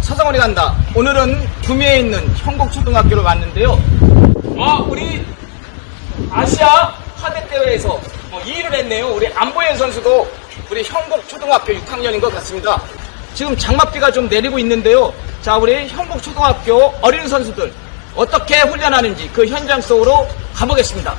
서성원이 간다. 오늘은 구미에 있는 형곡초등학교를 왔는데요. 와, 우리 아시아 하대 대회에서 뭐 2위를 했네요. 우리 안보현 선수도 우리 형곡초등학교 6학년인 것 같습니다. 지금 장맛비가 좀 내리고 있는데요. 자, 우리 형곡초등학교 어린 선수들 어떻게 훈련하는지 그 현장 속으로 가보겠습니다.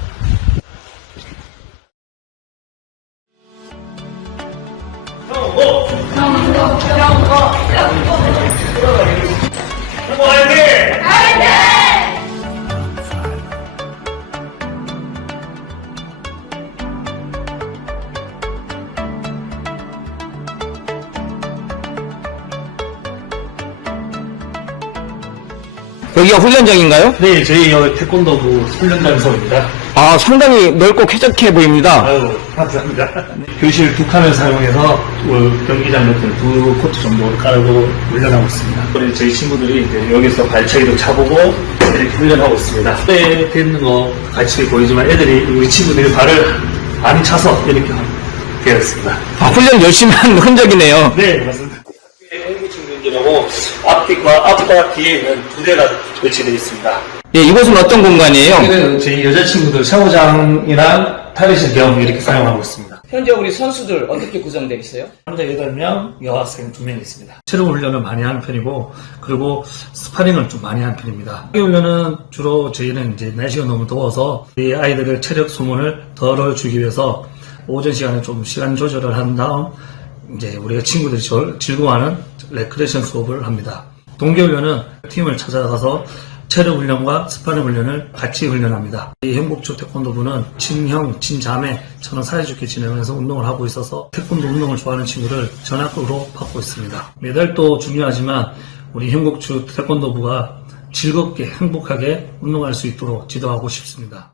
여기가 훈련장인가요? 네, 저희 여기 태권도부 훈련장소입니다. 아, 상당히 넓고 쾌적해 보입니다. 아유, 감사합니다. 교실 두 칸을 사용해서 어, 경기장 같은 두 코트 정도를 깔고 훈련하고 있습니다. 우리 저희 친구들이 이제 여기서 발차기도 차보고 이렇게 훈련하고 있습니다. 네, 되는 거 같이 보이지만 애들이 우리 친구들이 발을 많이 차서 이렇게 되어 있습니다. 아, 훈련 열심히 한 흔적이네요. 네, 맞습니다. 앞뒤과 앞과 뒤에 있는 두 대가 배치되어 있습니다. 예, 이곳은 어떤 공간이에요? 여기는 저희 여자친구들 샤워장이랑 탈의실 겸 이렇게 사용하고 있습니다. 현재 우리 선수들 어떻게 구성되어 있어요? 남자 8명, 여학생 2명 있습니다. 체력 훈련을 많이 하는 편이고, 그리고 스파링을 좀 많이 하는 편입니다. 이 훈련은 주로 저희는 이제 날씨가 너무 더워서 이 아이들의 체력 소모를 덜어 주기 위해서 오전 시간에 좀 시간 조절을 한 다음 이제 우리가 친구들이 절- 즐거워하는 레크레이션 수업을 합니다. 동계훈련은 팀을 찾아가서 체력 훈련과 스파링 훈련을 같이 훈련합니다. 이 행복초 태권도부는 친형, 친자매, 저는 사이좋게 지내면서 운동을 하고 있어서 태권도 운동을 좋아하는 친구를 전학으로 받고 있습니다. 메달도 중요하지만 우리 행복초 태권도부가 즐겁게 행복하게 운동할 수 있도록 지도하고 싶습니다.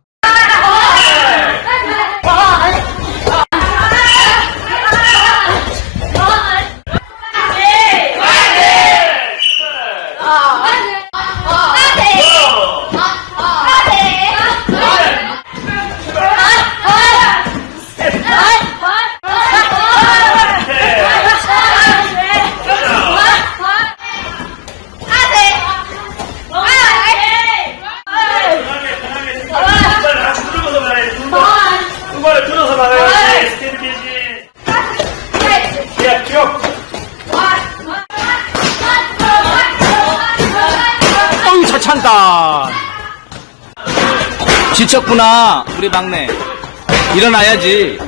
두발을 들어서 말해야지 스테이드 계지 야 기억 어우, 잘 찬다. 지쳤구나, 우리 막내. 일어나야지.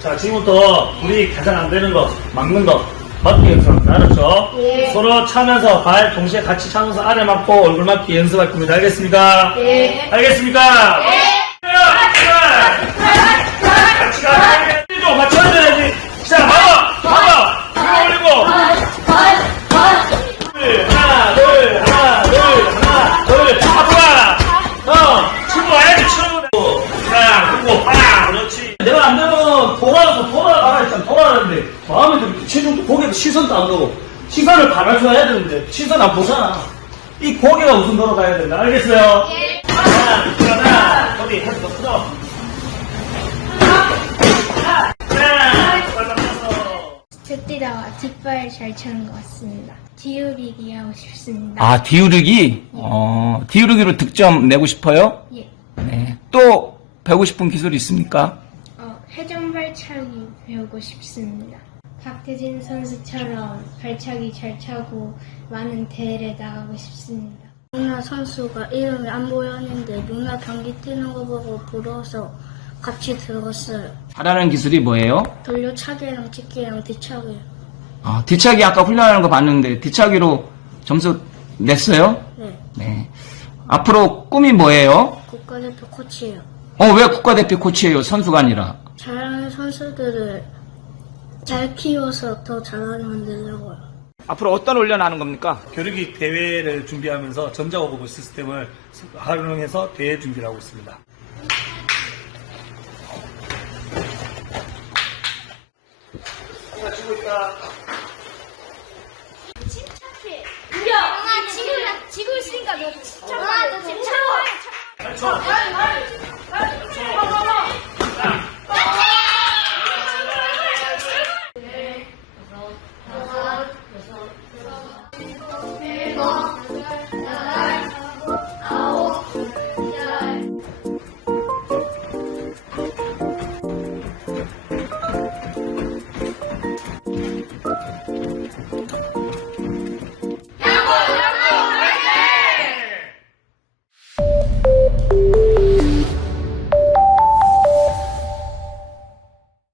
자 지금부터 우리 가장 안 되는 거 막는 거 맞기 연습합니다 알았죠? 서로 차면서 발 동시에 같이 차면서 아래 맞고 얼굴 맞기 연습할 겁니다 알겠습니까? 네 알겠습니까? 네 같이 가 좀 같이 앉아야지 자 봐봐 봐봐 들어 올리고 둘, 하나 둘 하나 둘 하나 둘 앞으로 어 친구 와야지 친구 자 그리고 빵 그렇지 내가 안 되면 돌아서 돌아가는데 마음에 좀 체중도 고개도 시선도 안 가고 시선을 해야 되는데 시선 안 보잖아 이 고개가 우선 돌아가야 된다 알겠어요? 하나 둘 하나 어디 헤드 더 풀어 듣디다와 뒷발 잘 차는 것 같습니다. 기울이기 하고 싶습니다. 아, 디우르기? 어, 디우르기로 득점 내고 싶어요? 예. 네. 또 배우고 싶은 기술이 있습니까? 어, 회전 발 차기 배우고 싶습니다. 박태진 선수처럼 발차기 잘 차고 많은 대회에 나가고 싶습니다. 누나 선수가 이름이 안 보였는데 누나 경기 뛰는 거 보고 부러워서 같이 들어갔어요. 잘하는 기술이 뭐예요? 돌려차기랑 찍기랑 뒤차기요. 아, 뒤차기 아까 훈련하는 거 봤는데 뒤차기로 점수 냈어요? 네, 네. 앞으로 꿈이 뭐예요? 국가대표 코치예요. 어, 왜 국가대표 코치예요? 선수가 아니라. 잘하는 선수들을 잘 키워서 더 잘하게 만들려고요. 앞으로 어떤 훈련을 하는 겁니까? 겨루기 대회를 준비하면서 전자오고보 시스템을 활용해서 대회 준비를 하고 있습니다. 가지고 있다. 침착해. 야, 지금 지금 있으니까 너 침착해. 침착해.